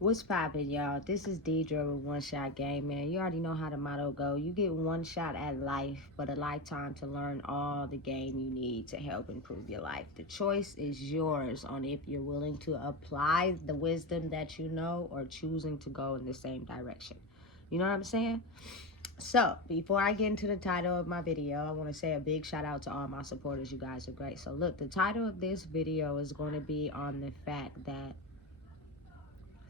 What's poppin', y'all? This is Deidre with One Shot Game, man. You already know how the motto go. You get one shot at life, but a lifetime to learn all the game you need to help improve your life. The choice is yours on if you're willing to apply the wisdom that you know or choosing to go in the same direction. You know what I'm saying? So, before I get into the title of my video, I want to say a big shout out to all my supporters. You guys are great. So, look, the title of this video is going to be on the fact that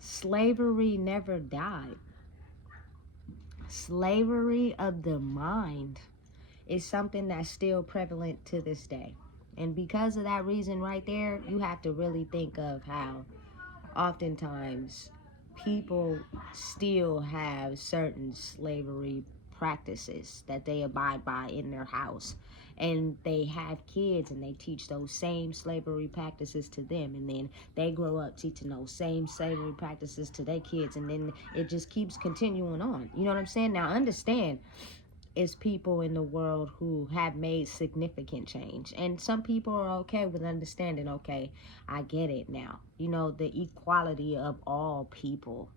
slavery never died. Slavery of the mind is something that's still prevalent to this day. And because of that reason right there, you have to really think of how oftentimes people still have certain slavery practices that they abide by in their house, and they have kids and they teach those same slavery practices to them, and then they grow up teaching those same slavery practices to their kids, and then it just keeps continuing on. You know what I'm saying? Now understand, is people in the world who have made significant change, and some people are okay with understanding, okay, I get it now. You know, the equality of all people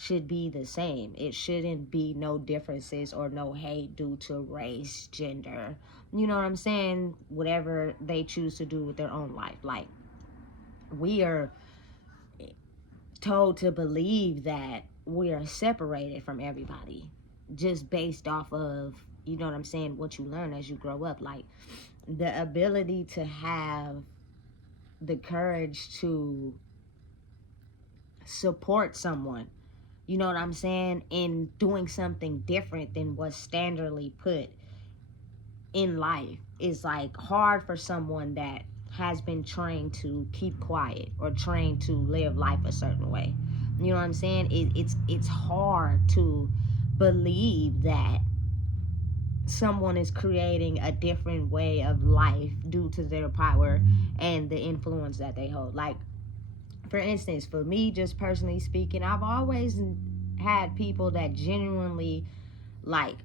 should be the same. It shouldn't be no differences or no hate due to race, gender, you know what I'm saying, whatever they choose to do with their own life. Like, we are told to believe that we are separated from everybody just based off of, you know what I'm saying, what you learn as you grow up. Like, the ability to have the courage to support someone, you know what I'm saying, in doing something different than what's standardly put in life is like hard for someone that has been trained to keep quiet or trained to live life a certain way. You know what I'm saying? It's hard to believe that someone is creating a different way of life due to their power and the influence that they hold. Like, for instance, for me, just personally speaking, I've always had people that genuinely, like,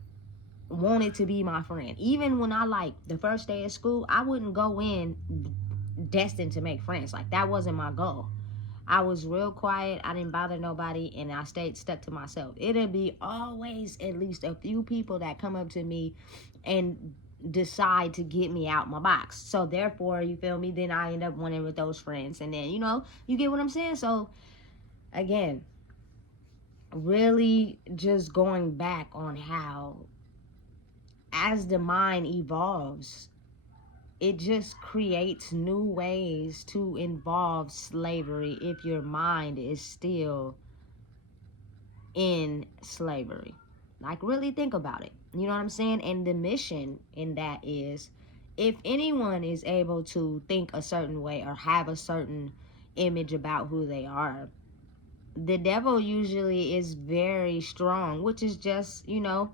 wanted to be my friend. Even when I, like, the first day of school, I wouldn't go in destined to make friends. Like, that wasn't my goal. I was real quiet. I didn't bother nobody, and I stayed stuck to myself. It'll be always at least a few people that come up to me and decide to get me out my box. So therefore, you feel me, then I end up winning with those friends, and then, you know, you get what I'm saying. So again, really just going back on how as the mind evolves, it just creates new ways to involve slavery if your mind is still in slavery. Like, really think about it. You know what I'm saying? And the mission in that is, if anyone is able to think a certain way or have a certain image about who they are, the devil usually is very strong, which is just, you know,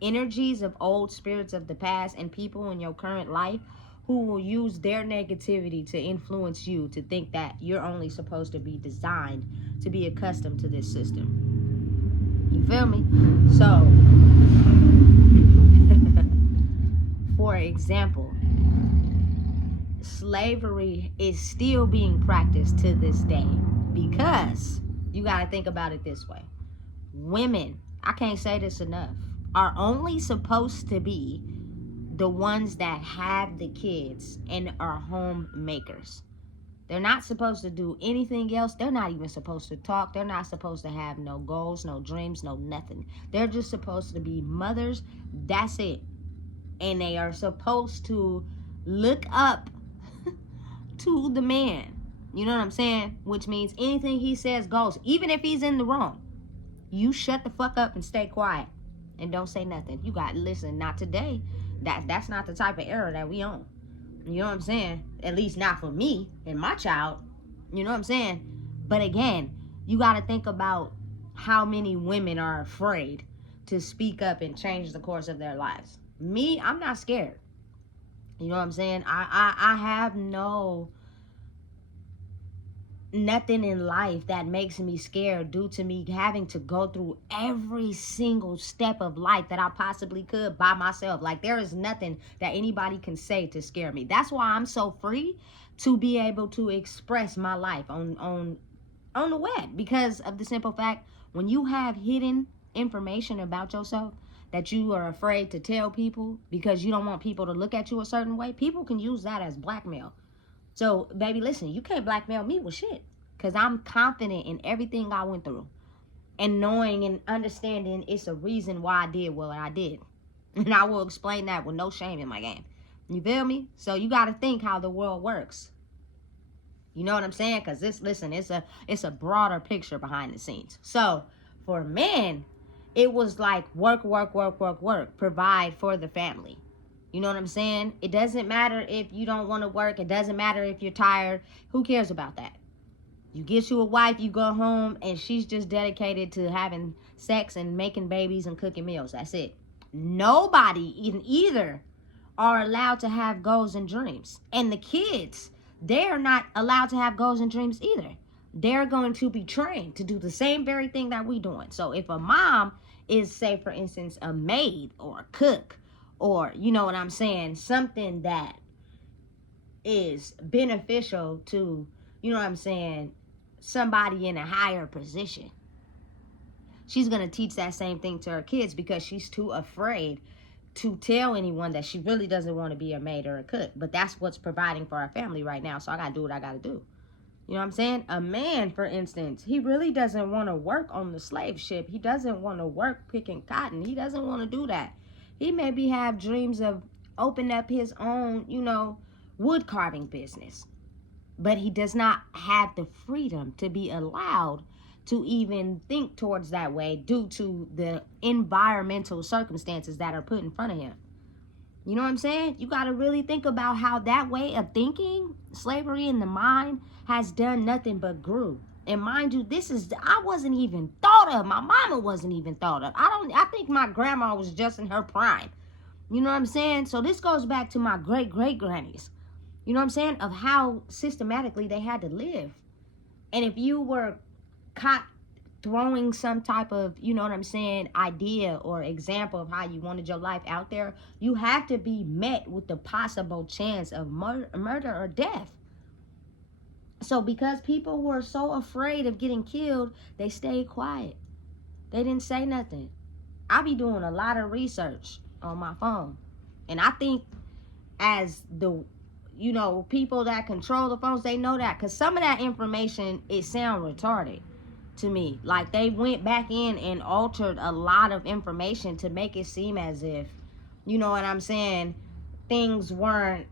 energies of old spirits of the past and people in your current life who will use their negativity to influence you to think that you're only supposed to be designed to be accustomed to this system. You feel me? So, for example, slavery is still being practiced to this day because you got to think about it this way. Women, I can't say this enough, are only supposed to be the ones that have the kids and are homemakers. They're not supposed to do anything else. They're not even supposed to talk. They're not supposed to have no goals, no dreams, no nothing. They're just supposed to be mothers. That's it. And they are supposed to look up to the man. You know what I'm saying? Which means anything he says goes. Even if he's in the wrong, you shut the fuck up and stay quiet and don't say nothing. You got to listen. Not today. That's not the type of era that we on. You know what I'm saying? At least not for me and my child. You know what I'm saying? But again, you got to think about how many women are afraid to speak up and change the course of their lives. Me, I'm not scared. You know what I'm saying? I have nothing in life that makes me scared due to me having to go through every single step of life that I possibly could by myself. Like, there is nothing that anybody can say to scare me. That's why I'm so free to be able to express my life on on the web, because of the simple fact, when you have hidden information about yourself that you are afraid to tell people because you don't want people to look at you a certain way, people can use that as blackmail. So, baby, listen, you can't blackmail me with shit, because I'm confident in everything I went through, and knowing and understanding it's a reason why I did what I did. And I will explain that with no shame in my game. You feel me? So you got to think how the world works. You know what I'm saying? Because it's a broader picture behind the scenes. So for men, it was like work, provide for the family. You know what I'm saying? It doesn't matter if you don't want to work. It doesn't matter if you're tired. Who cares about that? You get you a wife, you go home, and she's just dedicated to having sex and making babies and cooking meals. That's it. Nobody, even either, are allowed to have goals and dreams. And the kids, they're not allowed to have goals and dreams either. They're going to be trained to do the same very thing that we're doing. So if a mom is, say, for instance, a maid or a cook, or, you know what I'm saying, something that is beneficial to, you know what I'm saying, somebody in a higher position, she's going to teach that same thing to her kids, because she's too afraid to tell anyone that she really doesn't want to be a maid or a cook. But that's what's providing for our family right now, so I got to do what I got to do. You know what I'm saying? A man, for instance, he really doesn't want to work on the slave ship. He doesn't want to work picking cotton. He doesn't want to do that. He maybe have dreams of opening up his own, you know, wood carving business. But he does not have the freedom to be allowed to even think towards that way due to the environmental circumstances that are put in front of him. You know what I'm saying? You got to really think about how that way of thinking, slavery in the mind, has done nothing but grew. And mind you, I wasn't even thought of. My mama wasn't even thought of. I think my grandma was just in her prime. You know what I'm saying? So this goes back to my great-great-grannies. You know what I'm saying? Of how systematically they had to live. And if you were caught throwing some type of, you know what I'm saying, idea or example of how you wanted your life out there, you have to be met with the possible chance of murder or death. So because people were so afraid of getting killed, they stayed quiet. They didn't say nothing. I be doing a lot of research on my phone. And I think as the, you know, people that control the phones, they know that. Because some of that information, it sound retarded to me. Like they went back in and altered a lot of information to make it seem as if, you know what I'm saying, things weren't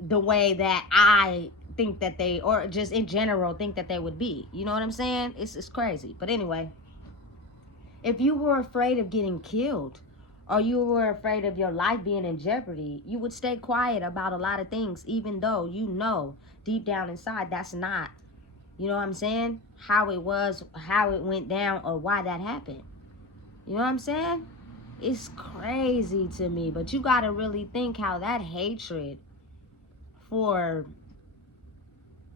the way that I think that they, or just in general think that they would be. You know what I'm saying? It's crazy. But anyway, if you were afraid of getting killed, or you were afraid of your life being in jeopardy, you would stay quiet about a lot of things, even though you know deep down inside that's not, you know what I'm saying, how it was, how it went down, or why that happened. You know what I'm saying? It's crazy to me. But you got to really think how that hatred for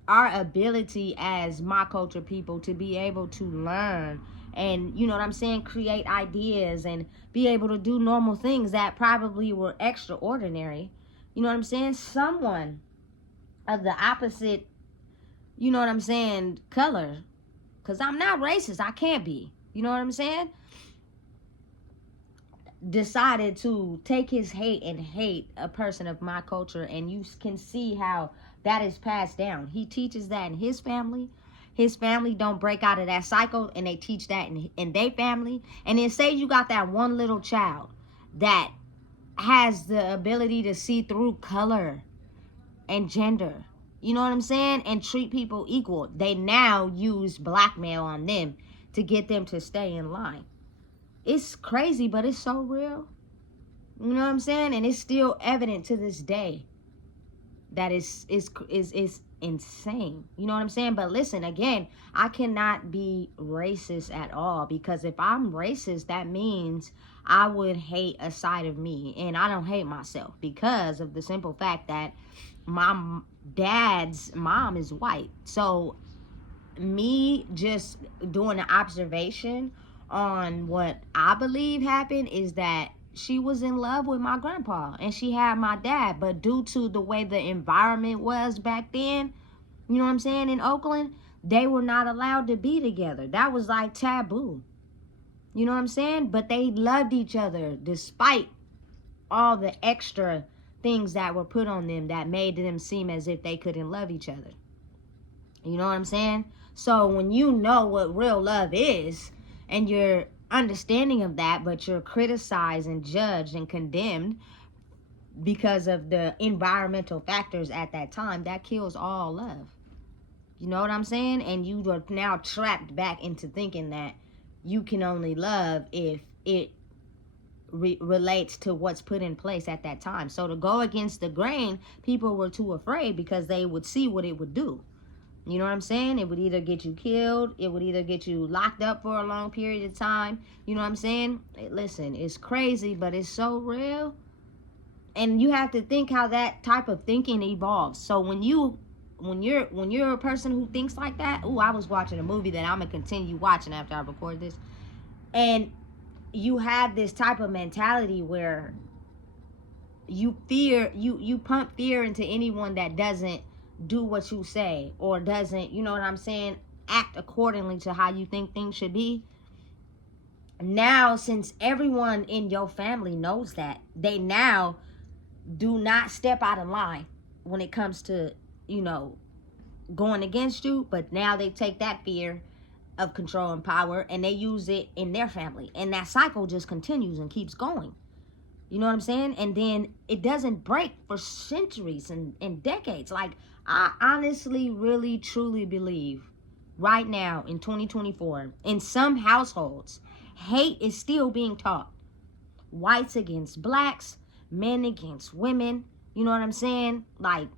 our ability as my culture people to be able to learn and, you know what I'm saying, create ideas and be able to do normal things that probably were extraordinary. You know what I'm saying? Someone of the opposite, you know what I'm saying, color. Because I'm not racist. I can't be. You know what I'm saying? Decided to take his hate and hate a person of my culture. And you can see how that is passed down. He teaches that in his family. His family don't break out of that cycle, and they teach that in their family. And then say you got that one little child that has the ability to see through color and gender. You know what I'm saying? And treat people equal. They now use blackmail on them to get them to stay in line. It's crazy, but it's so real. You know what I'm saying? And it's still evident to this day that is insane. You know what I'm saying? But listen, again, I cannot be racist at all, because if I'm racist, that means I would hate a side of me, and I don't hate myself because of the simple fact that my dad's mom is white. So me just doing an observation on what I believe happened is that she was in love with my grandpa and she had my dad, but due to the way the environment was back then, you know what I'm saying, in Oakland, they were not allowed to be together. That was like taboo. You know what I'm saying? But they loved each other despite all the extra things that were put on them that made them seem as if they couldn't love each other. You know what I'm saying? So when you know what real love is and you're understanding of that, but you're criticized and judged and condemned because of the environmental factors at that time, that kills all love. You know what I'm saying? And you are now trapped back into thinking that you can only love if it relates to what's put in place at that time. So to go against the grain, people were too afraid because they would see what it would do. You know what I'm saying? It would either get you killed. It would either get you locked up for a long period of time. You know what I'm saying? Listen, it's crazy, but it's so real. And you have to think how that type of thinking evolves. So when you're a person who thinks like that, I was watching a movie that I'm gonna continue watching after I record this, and you have this type of mentality where you pump fear into anyone that doesn't do what you say or doesn't, you know what I'm saying, act accordingly to how you think things should be. Now, since everyone in your family knows that, they now do not step out of line when it comes to, going against you, but now they take that fear of control and power and they use it in their family, and that cycle just continues and keeps going. You know what I'm saying? And then it doesn't break for centuries and decades. Like, I honestly, really, truly believe right now in 2024, in some households, hate is still being taught. Whites against blacks, men against women, you know what I'm saying? Like,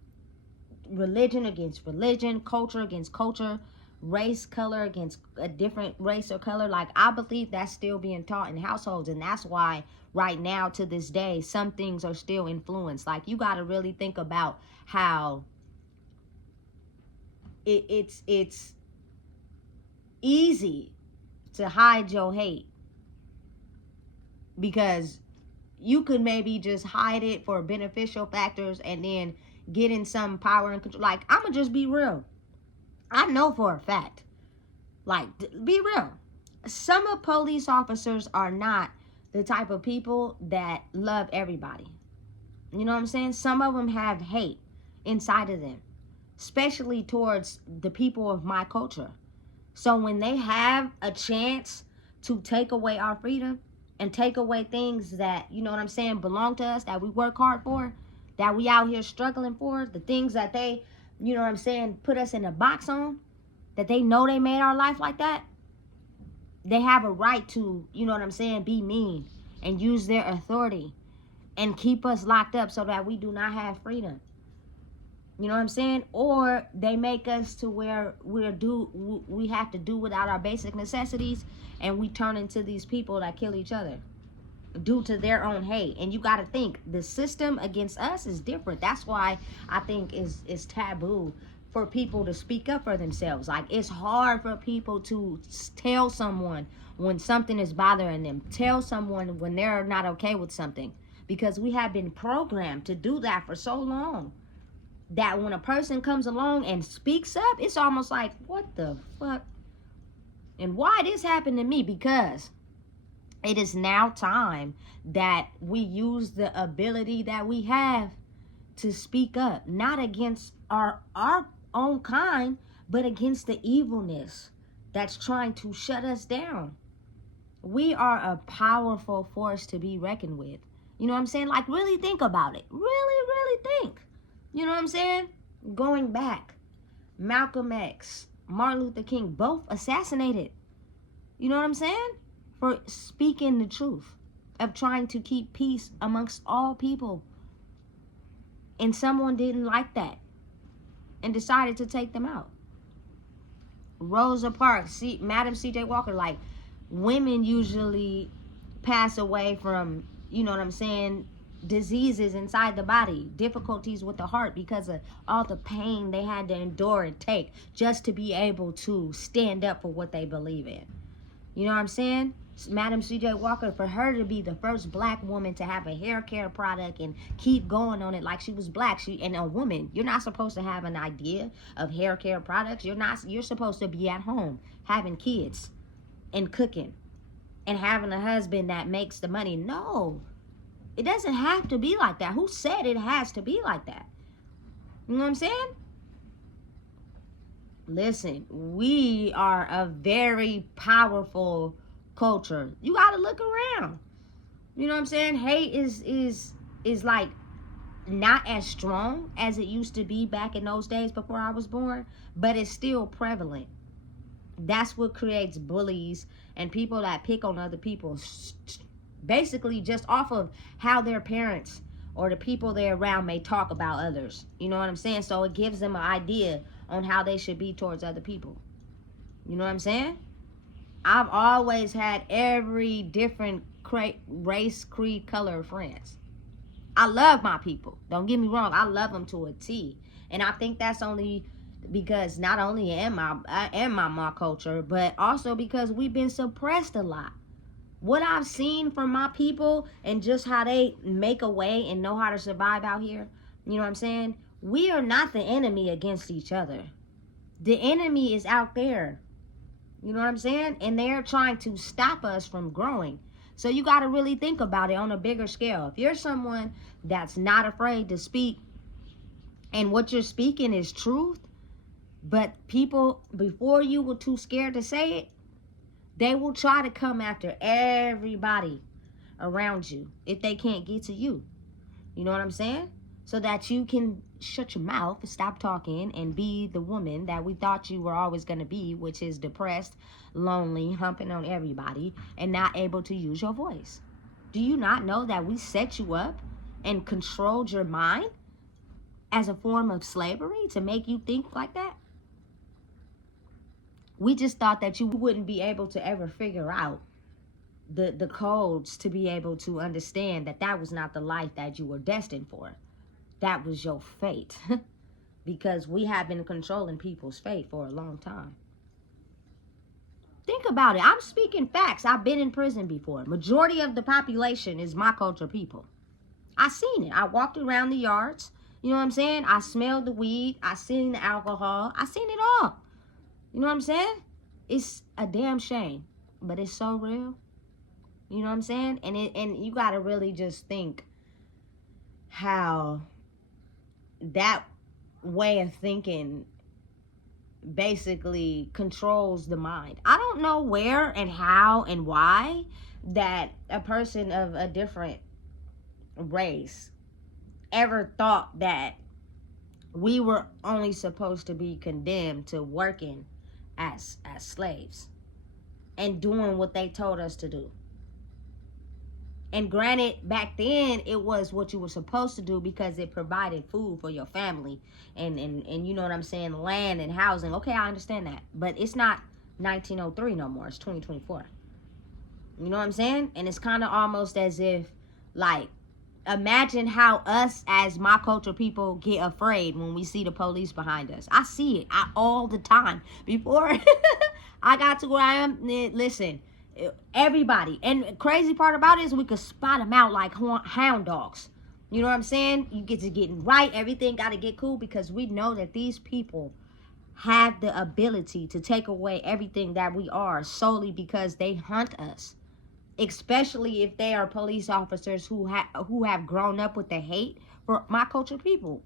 religion against religion, culture against culture, race, color against a different race or color. Like, I believe that's still being taught in households, and that's why right now to this day some things are still influenced. Like, you got to really think about how it's easy to hide your hate, because you could maybe just hide it for beneficial factors and then get in some power and control. Like, I'm gonna just be real. I know for a fact, like, be real, some of police officers are not the type of people that love everybody. You know what I'm saying? Some of them have hate inside of them, especially towards the people of my culture. So when they have a chance to take away our freedom and take away things that, you know what I'm saying, belong to us, that we work hard for, that we out here struggling for, the things that they, you know what I'm saying, put us in a box on, that they know they made our life like that, they have a right to, you know what I'm saying, be mean and use their authority and keep us locked up so that we do not have freedom. You know what I'm saying? Or they make us to where we have to do without our basic necessities, and we turn into these people that kill each other due to their own hate. And you got to think, the system against us is different. That's why I think it's taboo for people to speak up for themselves. Like, it's hard for people to tell someone when something is bothering them, tell someone when they're not okay with something, because we have been programmed to do that for so long, that when a person comes along and speaks up, it's almost like, what the fuck? And why this happened to me? Because it is now time that we use the ability that we have to speak up, not against our own kind, but against the evilness that's trying to shut us down. We are a powerful force to be reckoned with. You know what I'm saying? Like, really think about it. Really, really think. You know what I'm saying? Going back, Malcolm X, Martin Luther King, both assassinated. You know what I'm saying? For speaking the truth, of trying to keep peace amongst all people. And someone didn't like that and decided to take them out. Rosa Parks, Madam C.J. Walker, like, women usually pass away from, you know what I'm saying, diseases inside the body, difficulties with the heart, because of all the pain they had to endure and take just to be able to stand up for what they believe in. You know what I'm saying? Madam C.J. Walker, for her to be the first black woman to have a hair care product and keep going on it like she was black, and a woman, you're not supposed to have an idea of hair care products. You're supposed to be at home having kids and cooking and having a husband that makes the money. No, it doesn't have to be like that. Who said it has to be like that? You know what I'm saying? Listen, we are a very powerful culture. You got to look around. You know what I'm saying? Hate is like not as strong as it used to be back in those days before I was born, but it's still prevalent. That's what creates bullies and people that pick on other people, basically just off of how their parents or the people they're around may talk about others. You know what I'm saying? So it gives them an idea on how they should be towards other people. You know what I'm saying? I've always had every different race, creed, color of friends. I love my people. Don't get me wrong. I love them to a T. And I think that's only because not only am I my culture, but also because we've been suppressed a lot. What I've seen from my people and just how they make a way and know how to survive out here, you know what I'm saying? We are not the enemy against each other. The enemy is out there. You know what I'm saying? And they're trying to stop us from growing. So you got to really think about it on a bigger scale. If you're someone that's not afraid to speak and what you're speaking is truth, but people before you were too scared to say it, they will try to come after everybody around you if they can't get to you. You know what I'm saying? So that you can shut your mouth, stop talking, and be the woman that we thought you were always going to be, which is depressed, lonely, humping on everybody, and not able to use your voice. Do you not know that we set you up and controlled your mind as a form of slavery to make you think like that? We just thought that you wouldn't be able to ever figure out the codes to be able to understand that that was not the life that you were destined for. That was your fate. Because we have been controlling people's fate for a long time. Think about it. I'm speaking facts. I've been in prison before. Majority of the population is my culture people. I seen it. I walked around the yards. You know what I'm saying? I smelled the weed. I seen the alcohol. I seen it all. You know what I'm saying? It's a damn shame, but it's so real. You know what I'm saying? And you got to really just think how that way of thinking basically controls the mind. I don't know where and how and why that a person of a different race ever thought that we were only supposed to be condemned to working as slaves and doing what they told us to do. And granted, back then it was what you were supposed to do because it provided food for your family and you know what I'm saying, land and housing. Okay, I understand that, but it's not 1903 no more. It's 2024. You know what I'm saying? And it's kind of almost as if, like, imagine how us as my culture people get afraid when we see the police behind us. I see it all the time. Before I got to where I am, listen, everybody. And crazy part about it is we could spot them out like hound dogs. You know what I'm saying? You get to getting right. Everything got to get cool because we know that these people have the ability to take away everything that we are solely because they hunt us. Especially if they are police officers who have grown up with the hate for my culture people.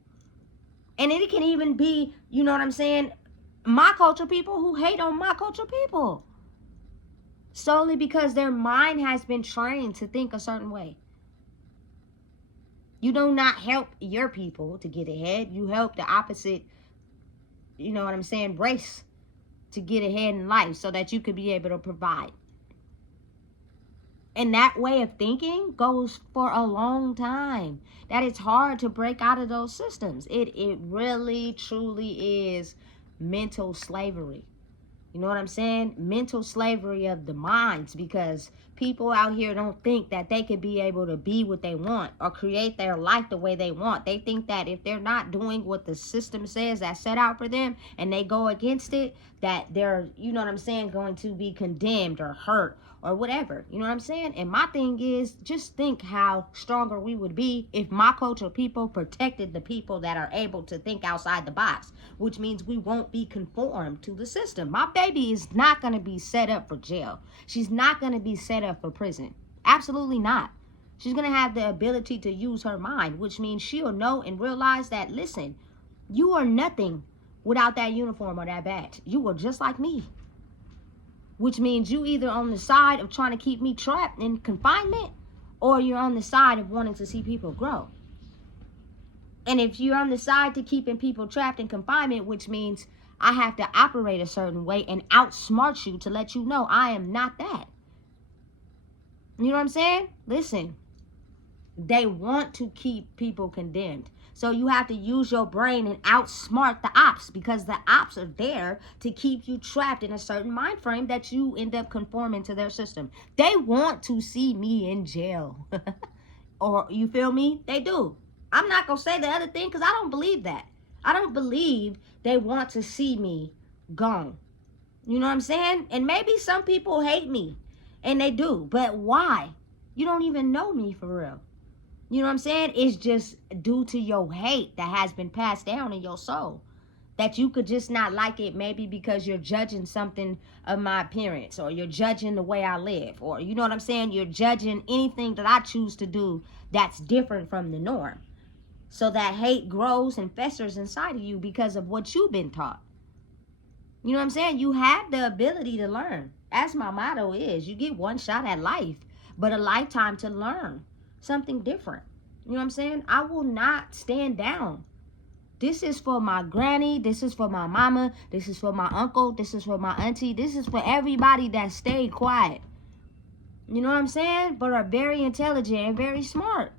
And it can even be, you know what I'm saying, my culture people who hate on my culture people. Solely because their mind has been trained to think a certain way. You do not help your people to get ahead. You help the opposite, you know what I'm saying, race to get ahead in life so that you could be able to provide. And that way of thinking goes for a long time. That it's hard to break out of those systems. It really, truly is mental slavery. You know what I'm saying? Mental slavery of the minds, because people out here don't think that they could be able to be what they want or create their life the way they want. They think that if they're not doing what the system says that's set out for them and they go against it, that they're, you know what I'm saying, going to be condemned or hurt or whatever. You know what I'm saying? And my thing is, just think how stronger we would be if my culture people protected the people that are able to think outside the box, which means we won't be conformed to the system. My baby is not going to be set up for jail. She's not going to be set up for prison. Absolutely not. She's going to have the ability to use her mind, which means she'll know and realize that, listen, you are nothing without that uniform or that badge. You are just like me. Which means you either on the side of trying to keep me trapped in confinement, or you're on the side of wanting to see people grow. And if you're on the side to keeping people trapped in confinement, which means I have to operate a certain way and outsmart you to let you know I am not that. You know what I'm saying? Listen, they want to keep people condemned. So you have to use your brain and outsmart the ops, because the ops are there to keep you trapped in a certain mind frame that you end up conforming to their system. They want to see me in jail. Or, you feel me? They do. I'm not going to say the other thing because I don't believe that. I don't believe they want to see me gone. You know what I'm saying? And maybe some people hate me, and they do. But why? You don't even know me for real. You know what I'm saying? It's just due to your hate that has been passed down in your soul. That you could just not like it, maybe because you're judging something of my appearance, or you're judging the way I live, or, you know what I'm saying, you're judging anything that I choose to do that's different from the norm. So that hate grows and festers inside of you because of what you've been taught. You know what I'm saying? You have the ability to learn. As my motto is, you get one shot at life, but a lifetime to learn something different. You know what I'm saying? I will not stand down. This is for my granny. This is for my mama. This is for my uncle. This is for my auntie. This is for everybody that stayed quiet. You know what I'm saying? But are very intelligent and very smart.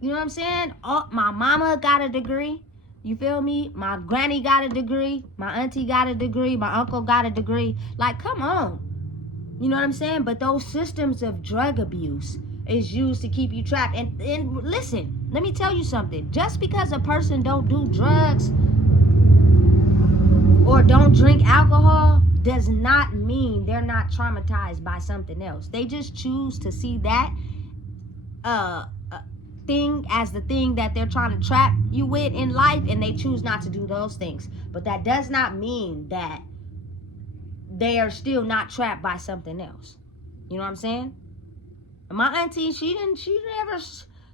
You know what I'm saying? Oh, my mama got a degree. You feel me? My granny got a degree. My auntie got a degree. My uncle got a degree. Like, come on. You know what I'm saying? But those systems of drug abuse is used to keep you trapped. And listen, let me tell you something. Just because a person don't do drugs or don't drink alcohol does not mean they're not traumatized by something else. They just choose to see that thing as the thing that they're trying to trap you with in life, and they choose not to do those things. But that does not mean that they are still not trapped by something else. You know what I'm saying? My auntie, she never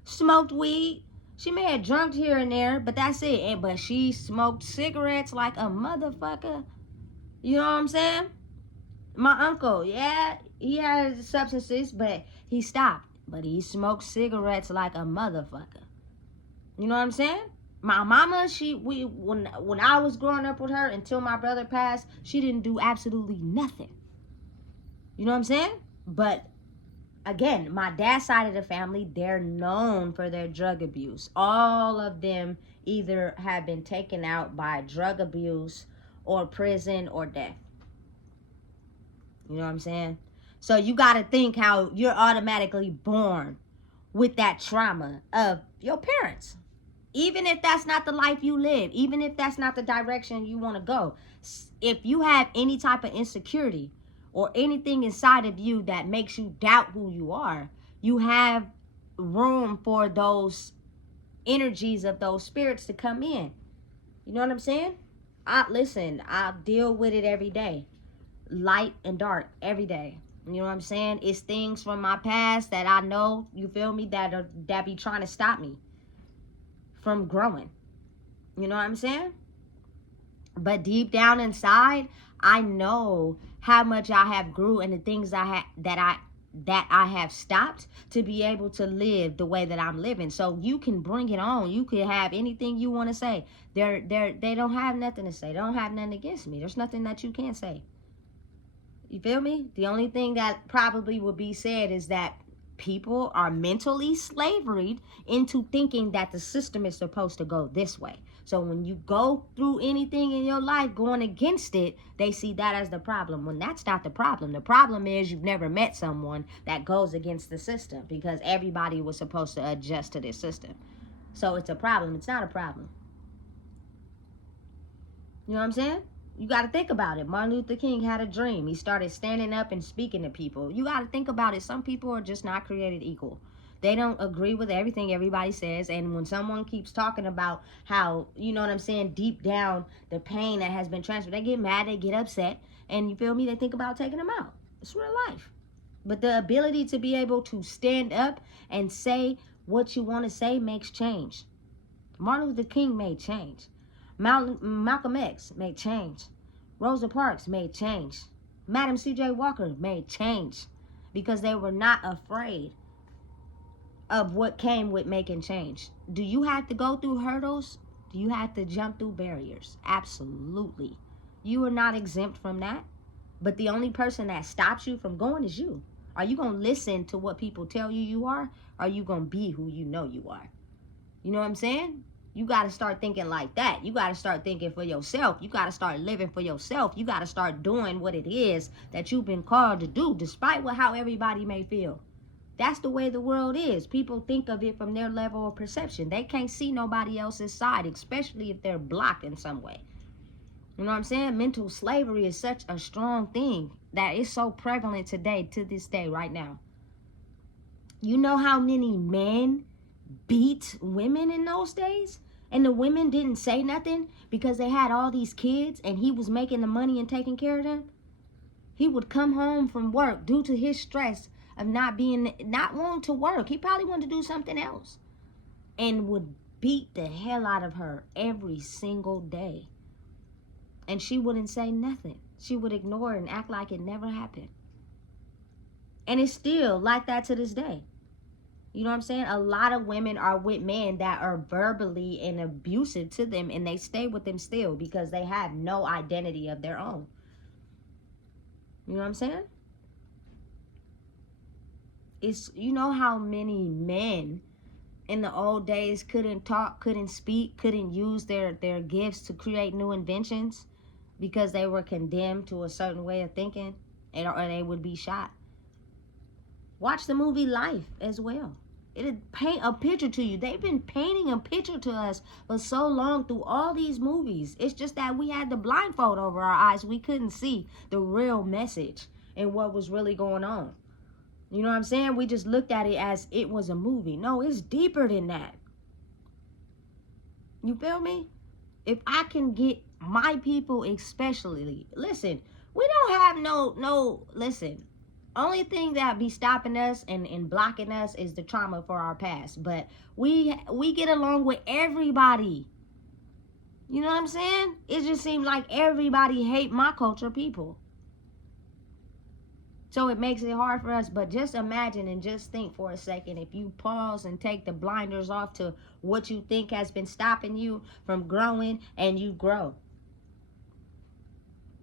smoked weed. She may have drunk here and there, but that's it. But she smoked cigarettes like a motherfucker. You know what I'm saying? My uncle, yeah, he had substances, but he stopped. But he smoked cigarettes like a motherfucker. You know what I'm saying? My mama, when I was growing up with her until my brother passed, she didn't do absolutely nothing. You know what I'm saying? But again, my dad's side of the family, they're known for their drug abuse. All of them either have been taken out by drug abuse or prison or death. You know what I'm saying? So you got to think how you're automatically born with that trauma of your parents. Even if that's not the life you live, even if that's not the direction you want to go. If you have any type of insecurity or anything inside of you that makes you doubt who you are, you have room for those energies of those spirits to come in. You know what I'm saying? I deal with it every day. Light and dark every day. You know what I'm saying? It's things from my past that I know, you feel me, that be trying to stop me from growing. You know what I'm saying? But deep down inside, I know how much I have grew and the things that I have stopped to be able to live the way that I'm living. So you can bring it on. You could have anything you want to say. They don't have nothing to say. They don't have nothing against me. There's nothing that you can't say. You feel me? The only thing that probably would be said is that people are mentally slaved into thinking that the system is supposed to go this way. So when you go through anything in your life going against it, they see that as the problem, when that's not the problem. The problem is you've never met someone that goes against the system, because everybody was supposed to adjust to this system. So it's a problem. It's not a problem. You know what I'm saying? You got to think about it. Martin Luther King had a dream. He started standing up and speaking to people. You got to think about it. Some people are just not created equal. They don't agree with everything everybody says. And when someone keeps talking about how, you know what I'm saying, deep down, the pain that has been transferred, they get mad, they get upset. And you feel me? They think about taking them out. It's real life. But the ability to be able to stand up and say what you want to say makes change. Martin Luther King made change. Malcolm X made change. Rosa Parks made change. Madam C.J. Walker made change, because they were not afraid of what came with making change. Do you have to go through hurdles? Do you have to jump through barriers? Absolutely. You are not exempt from that. But the only person that stops you from going is you. Are you going to listen to what people tell you you are? Or are you going to be who you know you are? You know what I'm saying? You got to start thinking like that. You got to start thinking for yourself. You got to start living for yourself. You got to start doing what it is that you've been called to do, despite how everybody may feel. That's the way the world is. People think of it from their level of perception. They can't see nobody else's side, especially if they're blocked in some way. You know what I'm saying? Mental slavery is such a strong thing that is so prevalent today, to this day, right now. You know how many men beat women in those days? And the women didn't say nothing because they had all these kids and he was making the money and taking care of them? He would come home from work due to his stress of not wanting to work. He probably wanted to do something else, and would beat the hell out of her every single day. And she wouldn't say nothing. She would ignore it and act like it never happened. And it's still like that to this day. You know what I'm saying? A lot of women are with men that are verbally and abusive to them, and they stay with them still because they have no identity of their own. You know what I'm saying? You know how many men in the old days couldn't talk, couldn't speak, couldn't use their gifts to create new inventions because they were condemned to a certain way of thinking, or they would be shot. Watch the movie Life as well. It'll paint a picture to you. They've been painting a picture to us for so long through all these movies. It's just that we had the blindfold over our eyes. We couldn't see the real message and what was really going on. You know what I'm saying? We just looked at it as it was a movie. No, it's deeper than that. You feel me? If I can get my people especially, listen, we don't have listen, only thing that be stopping us and blocking us is the trauma for our past. But we get along with everybody. You know what I'm saying? It just seems like everybody hate my culture people. So it makes it hard for us. But just imagine and just think for a second, if you pause and take the blinders off to what you think has been stopping you from growing, and you grow.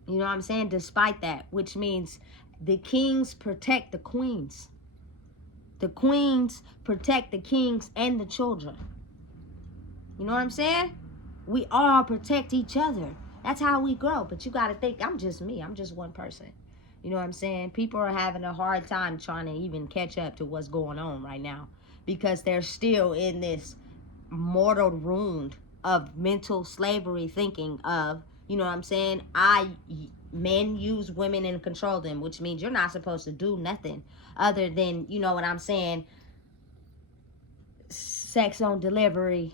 You know what I'm saying? Despite that, which means the kings protect the queens. The queens protect the kings and the children. You know what I'm saying? We all protect each other. That's how we grow. But you got to think, I'm just me. I'm just one person. You know what I'm saying? People are having a hard time trying to even catch up to what's going on right now, because they're still in this mortal wound of mental slavery, thinking of, you know what I'm saying, men use women and control them, which means you're not supposed to do nothing other than, you know what I'm saying, sex on delivery,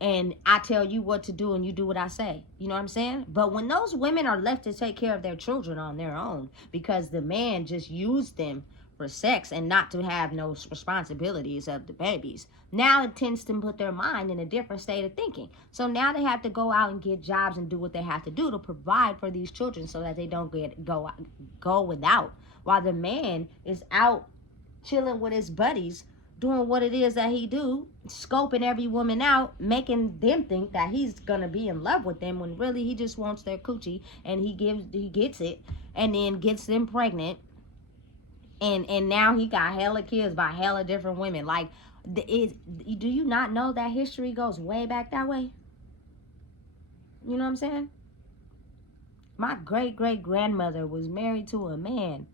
and I tell you what to do and you do what I say. You know what I'm saying? But when those women are left to take care of their children on their own because the man just used them for sex and not to have no responsibilities of the babies, now it tends to put their mind in a different state of thinking. So now they have to go out and get jobs and do what they have to do to provide for these children so that they don't go without, while the man is out chilling with his buddies, doing what it is that he do, scoping every woman out, making them think that he's gonna be in love with them when really he just wants their coochie, and he gets it, and then gets them pregnant, and now he got hella kids by hella different women. Like, do you not know that history goes way back that way? You know what I'm saying? My great-great-grandmother was married to a man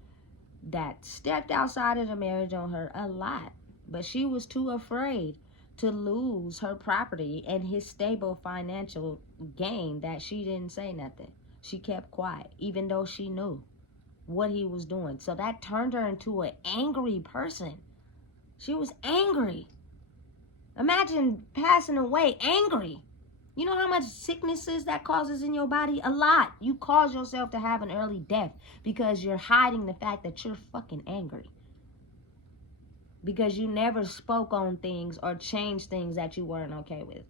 that stepped outside of the marriage on her a lot, but she was too afraid to lose her property and his stable financial gain that she didn't say nothing. She kept quiet, even though she knew what he was doing. So that turned her into an angry person. She was angry. Imagine passing away angry. You know how much sicknesses that causes in your body? A lot. You cause yourself to have an early death because you're hiding the fact that you're fucking angry. Because you never spoke on things or changed things that you weren't okay with.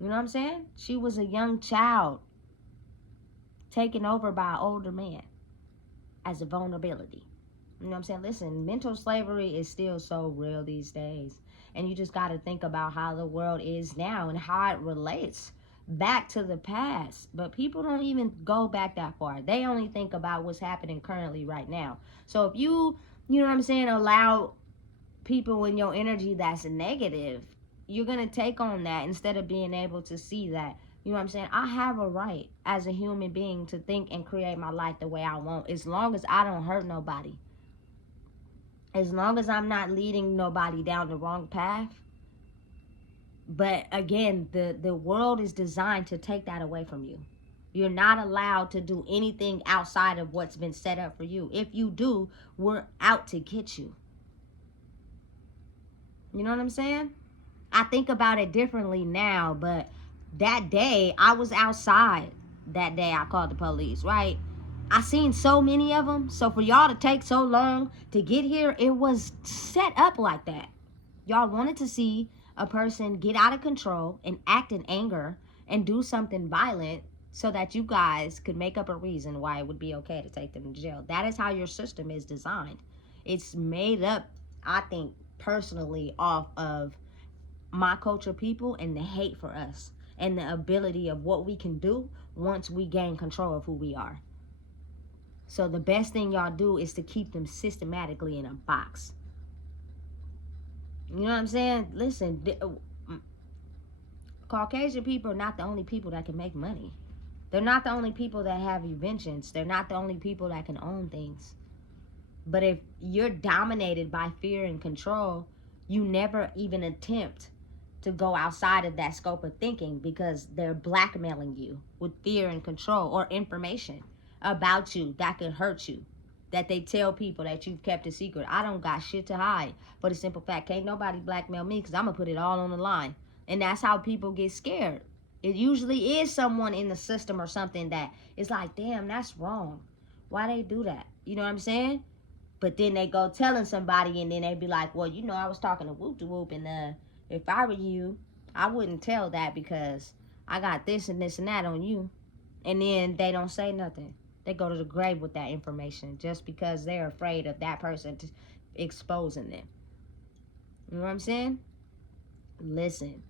You know what I'm saying? She was a young child taken over by an older man as a vulnerability. You know what I'm saying? Listen, mental slavery is still so real these days. And you just got to think about how the world is now and how it relates back to the past. But people don't even go back that far. They only think about what's happening currently right now. So if you know what I'm saying, allow people in your energy that's negative, you're going to take on that instead of being able to see that. You know what I'm saying? I have a right as a human being to think and create my life the way I want, as long as I don't hurt nobody. As long as I'm not leading nobody down the wrong path. But again, the world is designed to take that away from you. You're not allowed to do anything outside of what's been set up for you. If you do, we're out to get you. You know what I'm saying? I think about it differently now, but that day I was outside. That day I called the police, right? I seen so many of them. So for y'all to take so long to get here, it was set up like that. Y'all wanted to see a person get out of control and act in anger and do something violent so that you guys could make up a reason why it would be okay to take them to jail. That is how your system is designed. It's made up, I think, personally off of my culture people and the hate for us and the ability of what we can do once we gain control of who we are. So the best thing y'all do is to keep them systematically in a box. You know what I'm saying? Listen, Caucasian people are not the only people that can make money. They're not the only people that have inventions. They're not the only people that can own things. But if you're dominated by fear and control, you never even attempt to go outside of that scope of thinking because they're blackmailing you with fear and control or information about you that could hurt you, that they tell people that you've kept a secret. I don't got shit to hide. For the simple fact, can't nobody blackmail me because I'm going to put it all on the line. And that's how people get scared. It usually is someone in the system or something that is like, damn, that's wrong. Why they do that? You know what I'm saying? But then they go telling somebody and then they be like, well, you know, I was talking to Whoop de Whoop and if I were you, I wouldn't tell that because I got this and this and that on you. And then they don't say nothing. They go to the grave with that information just because they're afraid of that person exposing them. You know what I'm saying? Listen,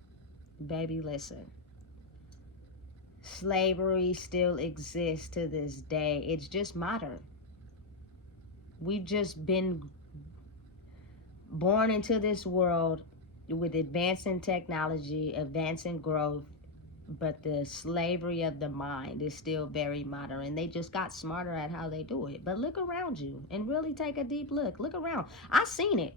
baby, listen. Slavery still exists to this day. It's just modern. We've just been born into this world with advancing technology, advancing growth, but the slavery of the mind is still very modern. And they just got smarter at how they do it. But look around you and really take a deep look. Look around. I seen it.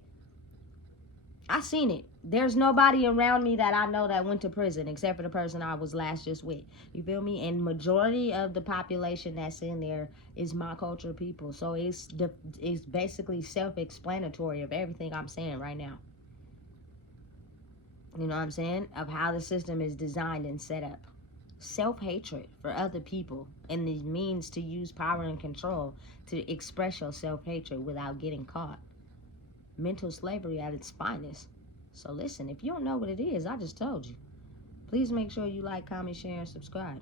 There's nobody around me that I know that went to prison except for the person I was last just with. You feel me? And majority of the population that's in there is my culture people. So it's basically self-explanatory of everything I'm saying right now. You know what I'm saying? Of how the system is designed and set up. Self-hatred for other people and the means to use power and control to express your self-hatred without getting caught. Mental slavery at its finest. So listen, if you don't know what it is, I just told you. Please make sure you like, comment, share, and subscribe.